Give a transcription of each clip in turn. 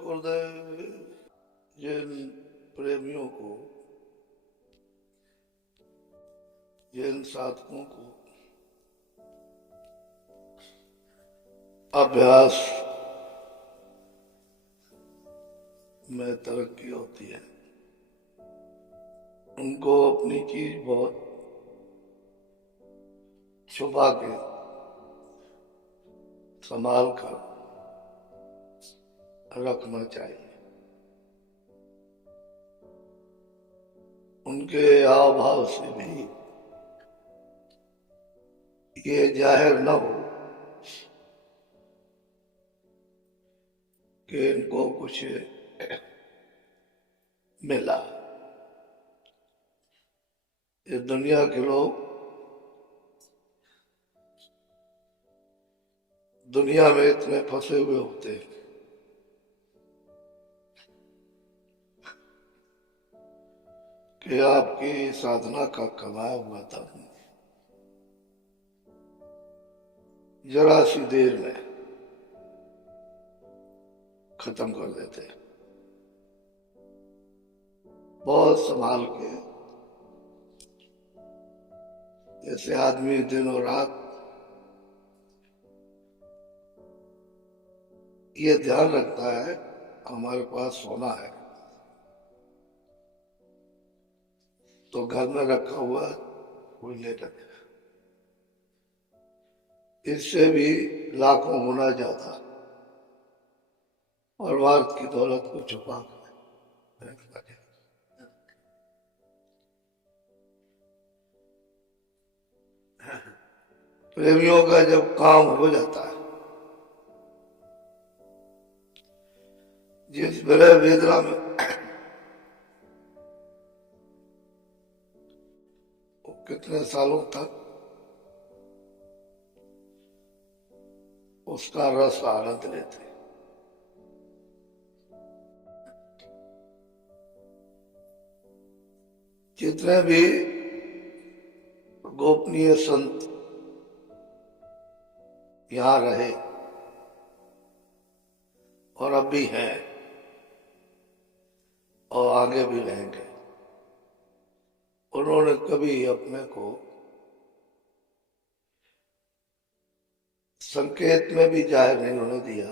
गुरुदेव जिन प्रेमियों को, जिन साधकों को अभ्यास में तरक्की होती है, उनको अपनी चीज बहुत छुपा के संभाल कर रखना चाहिए। उनके हाव भाव से भी ये जाहिर न हो कि इनको कुछ मिला। ये दुनिया के लोग दुनिया में इतने फंसे हुए होते हैं कि आपकी साधना का कमाया हुआ धन जरा सी देर में खत्म कर देते हैं। बहुत संभाल के, जैसे आदमी दिन और रात ये ध्यान रखता है हमारे पास सोना है तो घर में रखा हुआ कोई ले रखे, इससे भी लाखों गुना ज्यादा और भारत की दौलत को छुपा कर रखना चाहिए। प्रेमियों का जब काम हो जाता है, जिस विरह वेदना में वो कितने सालों तक उसका रस आनंद लेते, जितने भी गोपनीय संत यहां रहे और अब भी हैं और आगे भी रहेंगे, उन्होंने कभी अपने को संकेत में भी जाहिर नहीं होने दिया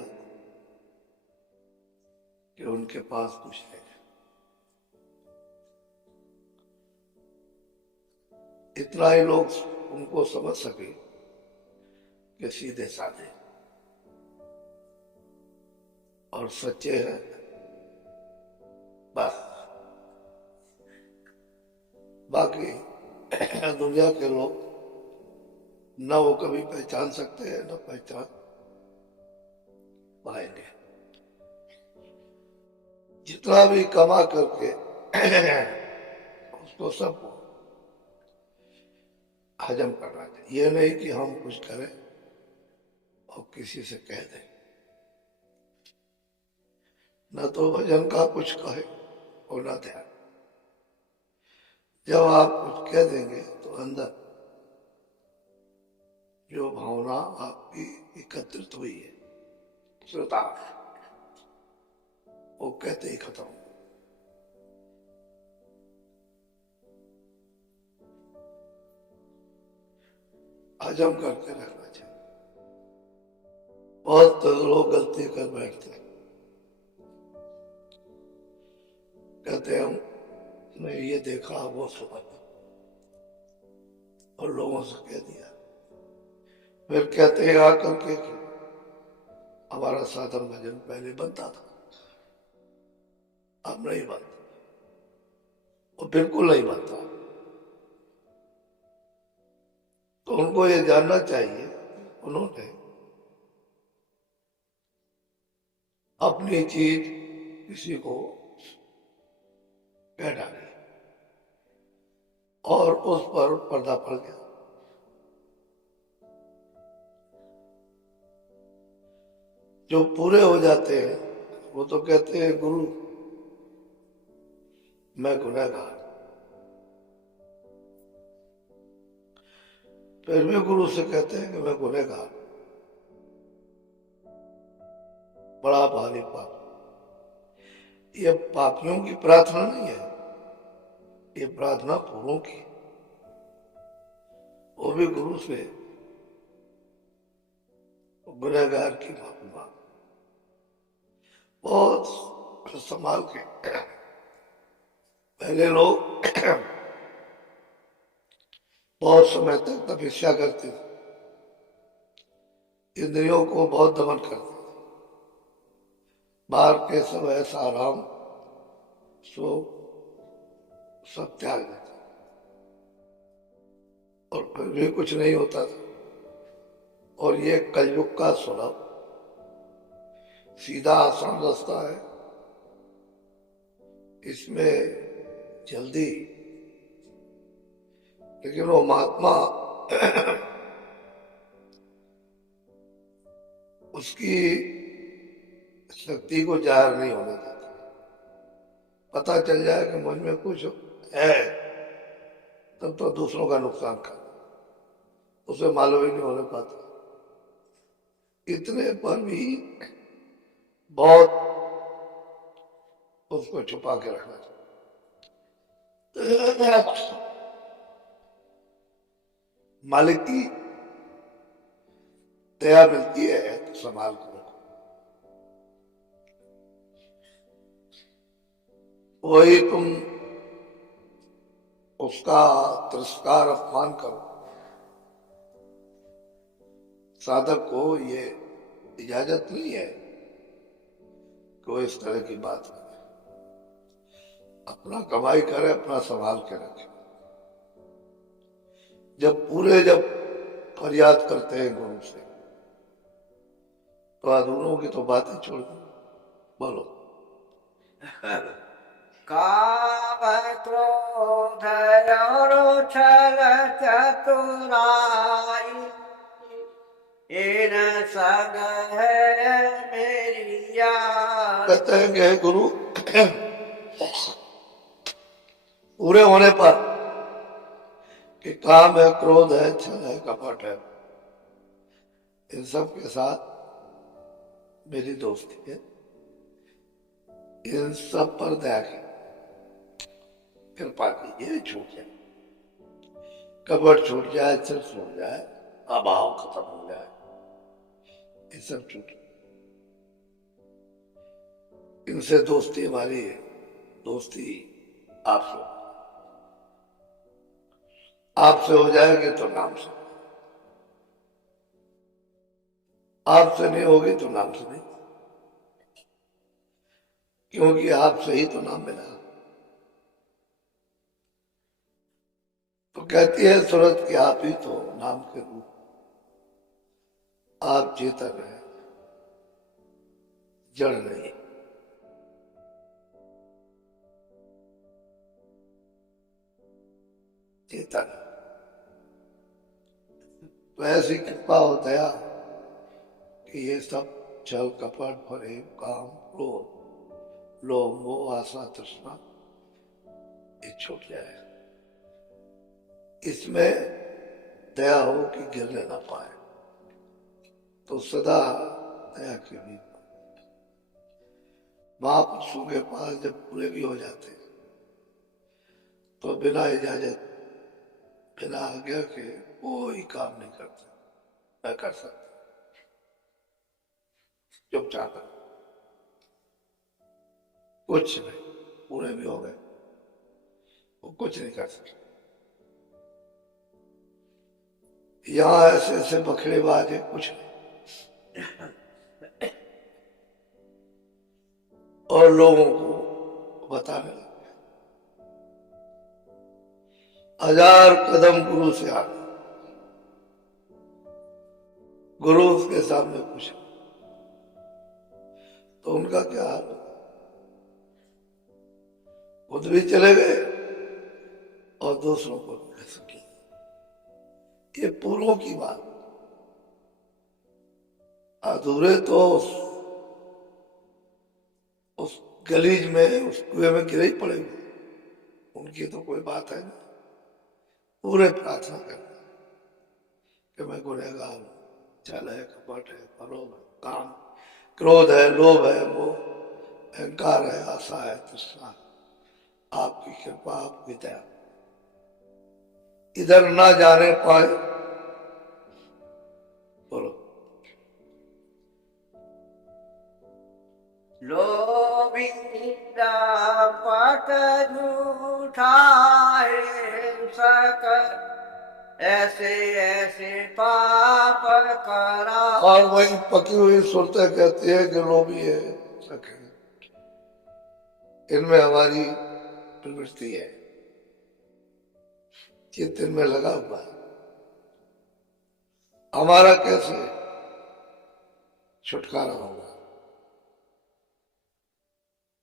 कि उनके पास कुछ है। इतना ही लोग उनको समझ सके कि सीधे साधे और सच्चे हैं, बस। बाकी दुनिया के लोग न वो कभी पहचान सकते हैं न पहचान पाएंगे। जितना भी कमा करके उसको सबको हजम करना चाहिए। ये नहीं कि हम कुछ करें और किसी से कह दें, न तो भजन का कुछ कहे और न ध्यान। जब आप कुछ कह देंगे तो अंदर जो भावना आपकी एकत्रित हुई है श्रोता, वो कहते ही खत्म। हजम करके रहना चाहिए। बहुत लोग गलती कर बैठते हैं, कहते हैं हमने ये देखा वो सुना और लोगों से कह दिया, फिर कहते हैं आकर के हमारा साधन भजन पहले बनता था, अब नहीं बनता, वो बिल्कुल नहीं बनता। तो उनको ये जानना चाहिए उन्होंने अपनी चीज किसी को कह डाली और उस पर पर्दा पड़ गया। जो पूरे हो जाते हैं वो तो कहते हैं गुरु मैं गुनहगार, फिर भी गुरु से कहते हैं कि मैं गुनहगार। बड़ा भारी पाप। ये पापियों की प्रार्थना नहीं है, ये प्रार्थना पूर्वों की, वो भी गुरु से गुनहगार की माफी मांग, बहुत संभाल के। पहले लोग बहुत समय तक तपस्या करते थे, इंद्रियों को बहुत दमन करते थे, बाहर के सब ऐसा आराम सो सब त्याग देते, और फिर भी कुछ नहीं होता था। और ये कलयुग का सुलभ सीधा आसान रास्ता है, इसमें जल्दी, लेकिन वो महात्मा उसकी शक्ति को जाहिर नहीं होने देते। पता चल जाए कि मन में कुछ है, तब तो दूसरों का नुकसान कर, उसे मालूम ही नहीं होने पाता। इतने पर भी बहुत उसको छुपा के रखना चाहिए। मालिक की दया मिलती है तो संभाल कर रखो। वही तुम उसका तिरस्कार अपमान करो, साधक को ये इजाजत नहीं है कि वो इस तरह की बात करे। अपना कमाई करे, अपना संभाल के रखे। जब फरियाद करते हैं गुरु से, तो अधूरों की तो बातें छोड़ दो। बोलो। काम क्रोध और छल चतुराई इन संग है मेरी याद। कहते हैं कि गुरु पूरे होने पर कि काम है, क्रोध है, छल है, कपट है, इन सब के साथ मेरी दोस्ती है, इन सब पर दया की कृपा कीजिए, छूट जाए, कपट छूट जाए, छल छूट जाए, अभाव खत्म हो जाए, ये सब छूट। इनसे दोस्ती हमारी है, दोस्ती आपसे, आपसे हो जाएगी तो नाम से, आपसे नहीं होगी तो नाम से नहीं, क्योंकि आपसे ही तो नाम मिला। तो कहती है सूरत कि आप ही तो नाम के रूप, आप चेतन है, जड़ नहीं। चेतन, तो ऐसी कृपा हो दया कि ये सब छल कपट भरे काम क्रोध लोभ मोह आशा तृष्णा ये छूट जाए, इसमें दया हो कि गिरने ना पाए। तो सदा दया की भी महापुरुषों के पास जब पूरे भी हो जाते तो बिना इजाजत बिना आज्ञा के कोई काम नहीं करते, न कर सकते, चुपचाप कुछ नहीं, पूरे भी हो गए वो कुछ नहीं कर सकते। यहाँ ऐसे ऐसे बखड़ेबाज है, कुछ नहीं, और लोगों को बताने लगे। 1000 कदम गुरु से आगे, गुरु उसके सामने पूछा तो उनका क्या हाल होगा, खुद भी चले गए और दूसरों को भी कह सके। ये पूर्वों की बात, अधूरे तो उस गलीज में उस कुएं में गिरे ही पड़ेंगे, उनकी तो कोई बात है नहीं। पूरे प्रार्थना करते कि मैं गुनहगार हूं, छल है, कपट है, फरोग है, क्रोध है, लोभ है, वो अहंकार है, आशा है, तृष्णा है। आपकी कृपा, आपकी दया, इधर ना जाने पाए। बोलो। लोभी पट झूठा हिंसक ऐसे ऐसे पाप करा। और वही पकी हुई सुरतें कहती है कि लोभी है, सके। इनमें हमारी प्रवृत्ति है, चित्त इनमें लगा हुआ है। हमारा कैसे छुटकारा होगा?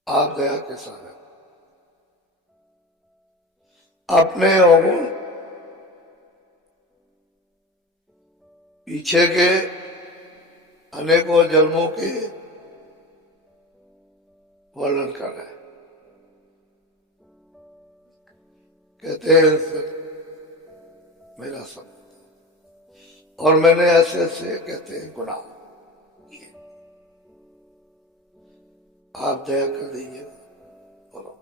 आप दया के सागर, अपने अवगुण पीछे के अनेकों जन्मों के वर्णन कर रहे हैं। कहते हैं मेरा सब, और मैंने ऐसे ऐसे कहते हैं गुनाह किए। आप दया कर दीजिए। बोलो।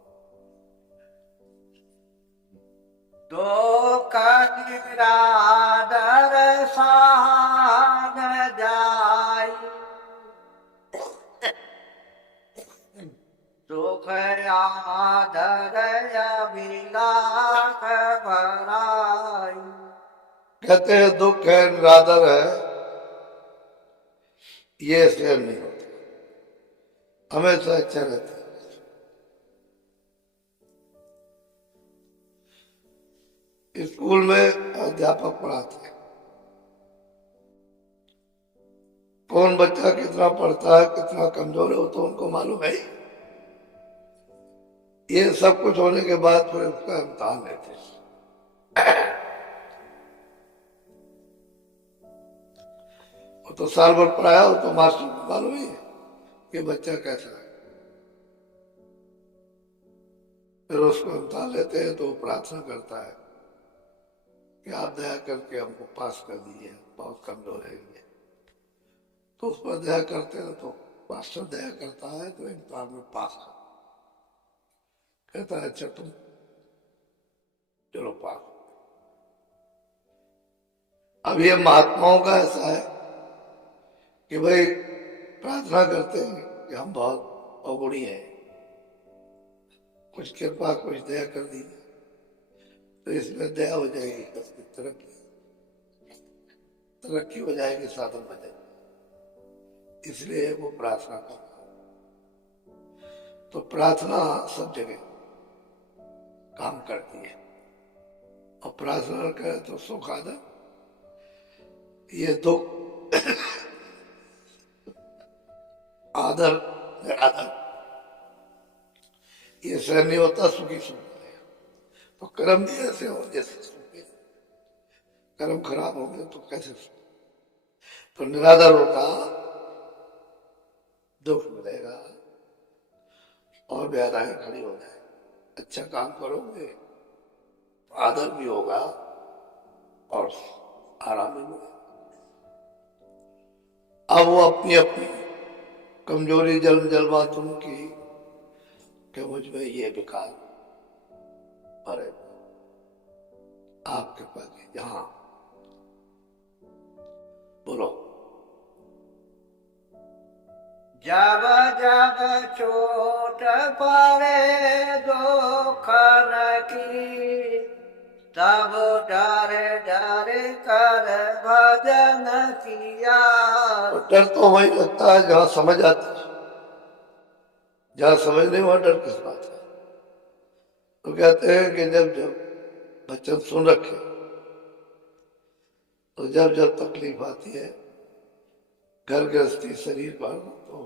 तो कनिरादर सान जाई सुख आदर अभिलाष भराई। कहते हैं दुख है, निरादर है, ये सहन नहीं होता, हमेशा अच्छा रहता है। स्कूल में अध्यापक पढ़ाते हैं, कौन बच्चा कितना पढ़ता है, कितना कमजोर है, वो तो उनको मालूम है ही। ये सब कुछ होने के बाद फिर उसका इम्तहान लेते हैं। वो तो साल भर पढ़ाया हो तो मास्टर को मालूम ही है कि बच्चा कैसा है। फिर उसको इम्तहान लेते हैं तो वो प्रार्थना करता है कि आप दया करके हमको पास कर दीजिए, बहुत कमजोर है ये। तो उस पर दया करते हैं तो मास्टर दया करता है तो इम्तहान में पास कर, कहता है अच्छा तुम चलो पास। अब ये महात्माओं का ऐसा है कि भाई प्रार्थना करते हैं कि हम बहुत अवगुणी हैं, कुछ कृपा कुछ दया कर दीजिए, तो इसमें दया हो जाएगी, उसकी तरक्की हो जाएगी, साधन बन जाएगी। इसलिए वो प्रार्थना करता है। तो प्रार्थना सब जगह काम करती है, और प्रार्थना करे तो सुख आदर, ये दुख आदर निरादर ये सहन नहीं होता, सुखी सुख मिलेगा। तो कर्म भी ऐसे हो जैसे सुख है, कर्म खराब होंगे तो कैसे सुख? तो निरादर होगा, दुख मिलेगा और व्याधाएं खड़ी हो जाए। अच्छा काम करोगे तो आदर भी होगा और आराम भी मिलेगा। अब वो अपनी अपनी कमजोरी जलवा उनकी कि मुझ में ये विकार भरे, आपके पास यहां बोलो। जब जब चोट पड़े दुखन की तब डर डर कर भजन किया। तो डर तो वही लगता है जहां समझ आती है, जहां समझ नहीं वहां डर किस बात का। तो कहते हैं कि जब जब वचन सुन रखे, तो जब जब तकलीफ आती है घर गृहस्थी शरीर पर, तो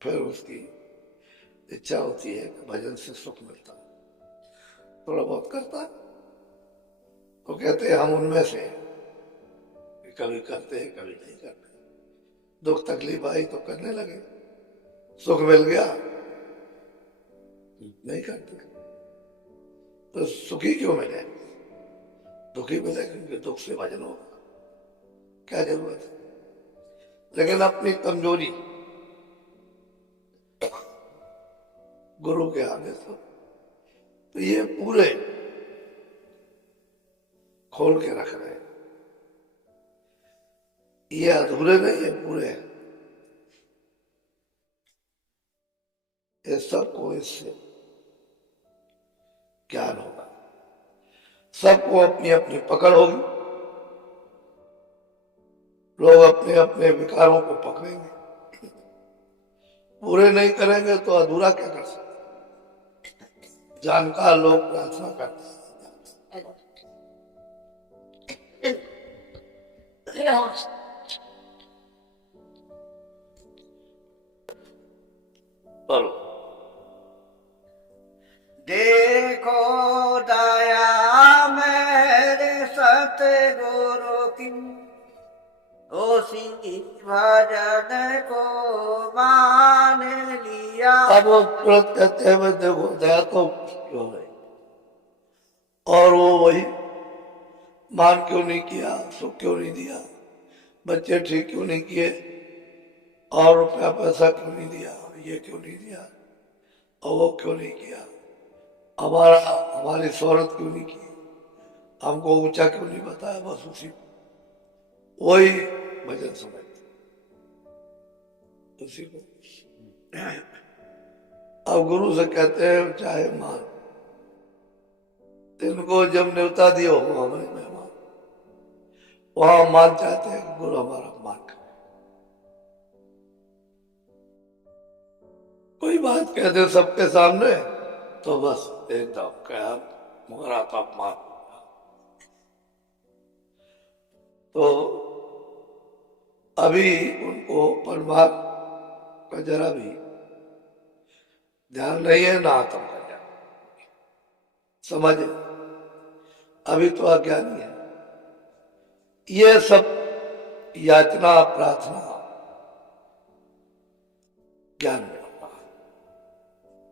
फिर उसकी इच्छा होती है कि भजन से सुख मिलता है, थोड़ा बहुत करता है। तो कहते हैं हम उनमें से कभी करते हैं कभी नहीं करते। दुख तकलीफ आई तो करने लगे, सुख मिल गया नहीं करते। तो सुखी क्यों मिले? दुखी मिले क्योंकि दुख से भजन होगा, क्या जरूरत है? लेकिन अपनी कमजोरी गुरु के आगे सब। तो ये पूरे खोल के रख रहे हैं, ये अधूरे नहीं है, पूरे हैं। ये सबको इससे ज्ञान होगा, सबको अपनी अपनी पकड़ होगी, लोग अपने अपने विकारों को पकड़ेंगे, पूरे नहीं करेंगे तो अधूरा क्या कर सकते। जानकार लोग प्रार्थना करते हैं, बोलो। देखो दया मेरे सतगुरु की, उसी भजन को मान लिया। अब वो तुरंत कहते हैं मैं देखो दया तो क्यों नहीं, और वो वही मान क्यों नहीं किया, सुख क्यों नहीं दिया, बच्चे ठीक क्यों नहीं किए, और रुपया पैसा क्यों नहीं दिया, ये क्यों नहीं दिया, और वो क्यों नहीं किया, हमारी शोहरत क्यों नहीं की, हमको ऊंचा क्यों नहीं बताया, बस उसी वही भजन समझते उसी को। अब गुरु से कहते हैं चाहे मान, इनको जब न्योता दिया हो हमारे मेहमान, वहां मान चाहते हैं कि गुरु हमारा मान कर, कोई बात कह दे सबके सामने तो बस एकदम क्या हमारा तो अपमान। तो अभी उनको परमात्मा का जरा भी ध्यान नहीं है, ना आत्म का ध्यान समझ, अभी तो अज्ञानी है। ये सब याचना प्रार्थना ज्ञान में होगा,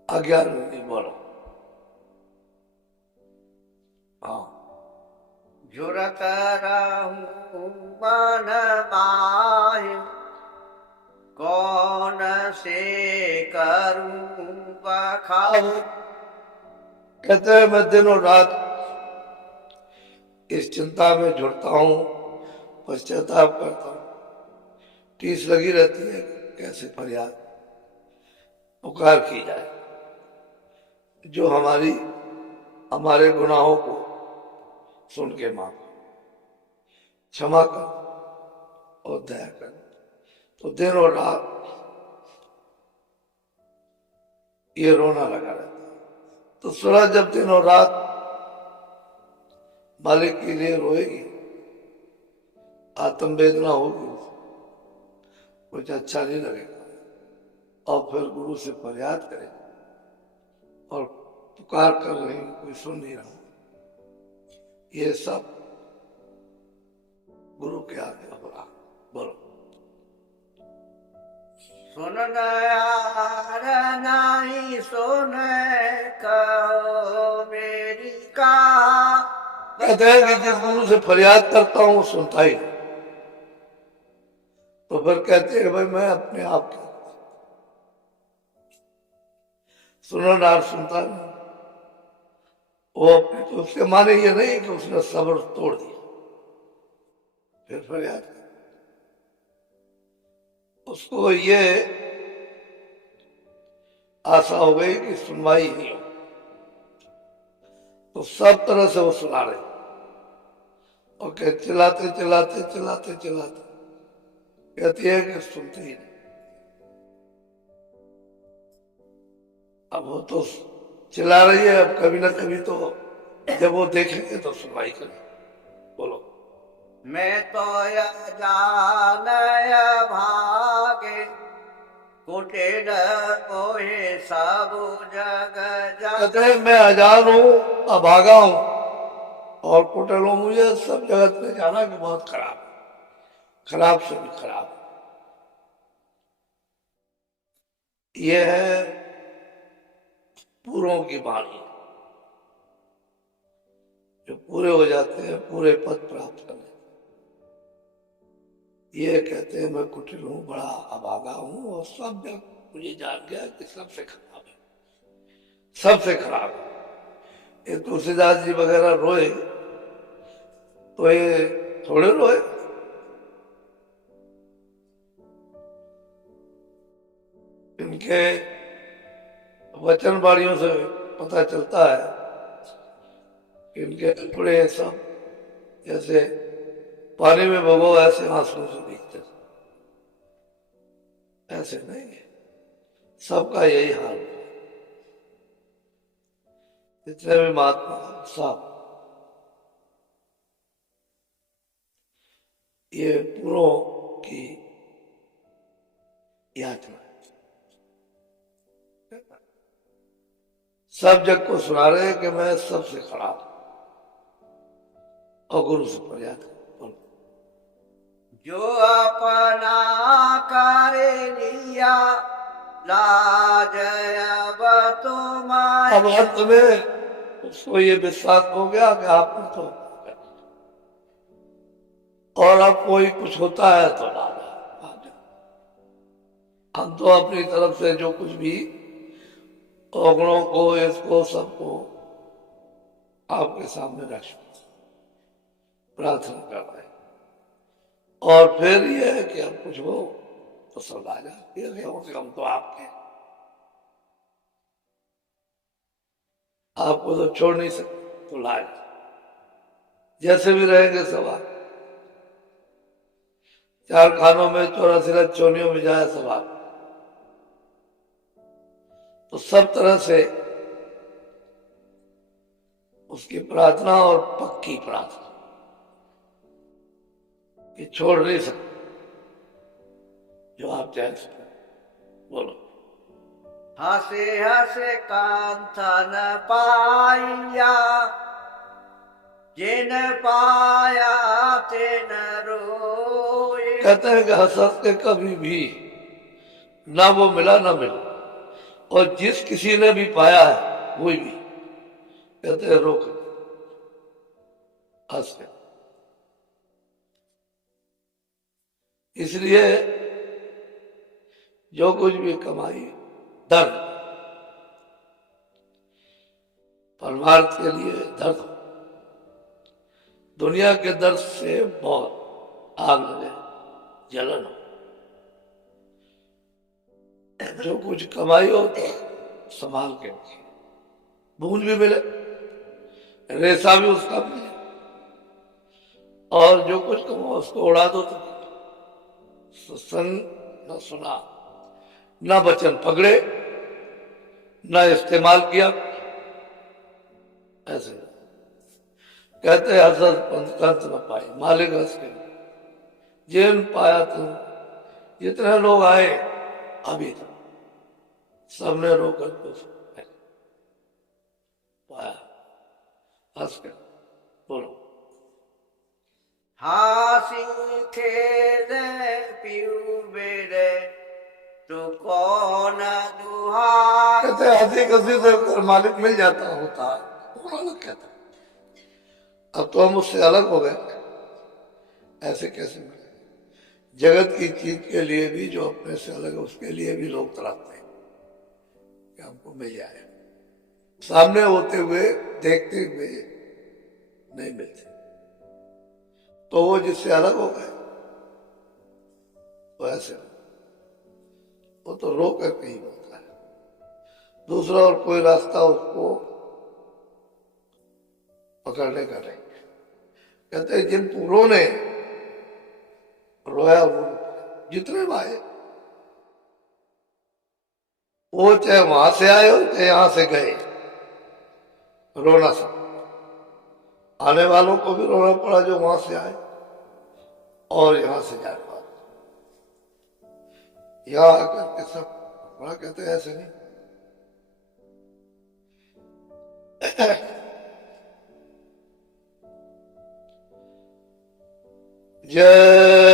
अज्ञान में नहीं। बोलो। हाँ, जुरत रहूं मन माहि, कौन से करूं बखान। कहते हैं मैं दिनों रात इस चिंता में जुड़ता हूं, पश्चाताप करता हूं, टीस लगी रहती है कैसे फरियाद पुकार की जाए, जो हमारे गुनाहों को सुन के मांग, क्षमा कर और दया कर। तो दिन और रात ये रोना लगा रहता है। तो सूरज जब दिन और रात मालिक के लिए रोएगी, आत्म वेदना होगी, कुछ अच्छा नहीं लगेगा, और फिर गुरु से फरियाद करेगा और पुकार कर रही कोई सुन नहीं रहा, ये सब गुरु के आगे हो रहा। बोलो। सुन यार नहीं सुन कहो मेरी का। कहते हैं कि जिस गुरु से फरियाद करता हूं वो सुनता ही नहीं, तो फिर कहते हैं भाई मैं अपने आप क्या सुननार सुनता नहीं, वो अपने तो उसके माने ये नहीं कि उसने सब्र तोड़ दिया फिर फरियाद कर। उसको ये आशा हो गई कि सुनवाई नहीं हो, तो सब तरह से वो सुना रहे और चिल्लाते चिल्लाते चिल्लाते चिल्लाते कहती है कि सुनते ही नहीं। अब वो तो चिल्ला रही है, अब कभी ना कभी तो जब वो देखेंगे तो सुनवाई करें। बोलो। मैं तो जान भागे कुटिल मोहे सब जग कहते हैं मैं अजान हूं, अभागा हूं और कुटिल हूं, मुझे सब जगत में जाना कि बहुत खराब, खराब से भी खराब। ये है पूरों की वाणी, जो पूरे हो जाते हैं, पूरे पद प्राप्त करने। ये कहते हैं मैं कुटिल हूं, बड़ा अभागा हूं और सब जग मुझे जान गया कि सबसे खराब है, सबसे खराब। ये तुलसीदास जी वगैरह रोए तो ये थोड़े रोए, इनके वचन वाणियों से पता चलता है कि इनके कपड़े सब जैसे पानी में भगो ऐसे आंसू से दिखते, ऐसे नहीं है। सबका यही हाल है, जितने भी महात्मा सब ये पूरों की यात्रा सब जग को सुना रहे हैं कि मैं सबसे खराब और गुरु से फरियाद करो। जो अपना करे लिया लाज अब तुम्हारे। अब अंत में उसको ये विश्वास हो गया कि आपने तो, और अब कोई कुछ होता है तो लाज। हम तो अपनी तरफ से जो कुछ भी अवगुणों को इसको सबको आपके सामने रख प्रार्थना कर रहे हैं। और फिर ये है कि अब कुछ हो तो सब आ जाती है, हम तो आपके, आपको तो छोड़ नहीं सकते, तो लाए जैसे भी रहेंगे सब आप। 4 खानों में 84 चोनियों में जाए सब आप, तो सब तरह से उसकी प्रार्थना और पक्की प्रार्थना कि छोड़ नहीं सकते, जो आप चाह सकते। बोलो। हसे हसे कांथन पाया जिन पाया तिन रोए। कहते हैं कि हंस हंस के कभी भी ना वो मिला ना मिला, और जिस किसी ने भी पाया है वही भी कहते हैं रोक हंस के। इसलिए जो कुछ भी कमाई दर्द, परमार्थ के लिए दर्द, दुनिया के दर्द से बहुत आग लगे, जलन हो। जो कुछ कमाई हो तो संभाल के रखिए, बूंद भी मिले, रेसा भी उसका मिले, और जो कुछ कमाओ उसको उड़ा दो तो सत्संग न सुना, न वचन पकड़े, न इस्तेमाल किया, ऐसे कहते हसत पंथ न पाए मालिक हंस के जिन पाया तुम। जितने लोग आए अभी तक सबने रोकर तो पाया हंस कर। बोलो। हासी खेल पीऊ बेरे तो कौन दुहार। कहते हंसी कसी से अगर मालिक मिल जाता होता तो अलग कहता, अब तो हम उससे अलग हो गए, ऐसे कैसे मिले। जगत की चीज के लिए भी जो अपने से अलग है उसके लिए भी लोग तड़पते हैं कि हमको मिल जाए, सामने होते हुए देखते हुए नहीं मिलते, तो वो जिससे अलग हो गए वो ऐसे वो तो रो कर कहीं होता है, दूसरा और कोई रास्ता उसको पकड़ने का नहीं। कहते हैं जिन पूरों ने रोया वो जितने भाई वो चाहे वहां से आए हो चाहे यहां से गए, रोना सब। आने वालों को भी रोना पड़ा जो वहां से आए और यहां से जाने वाले, यहां आकर के सब बड़ा कहते हैं ऐसे नहीं। जय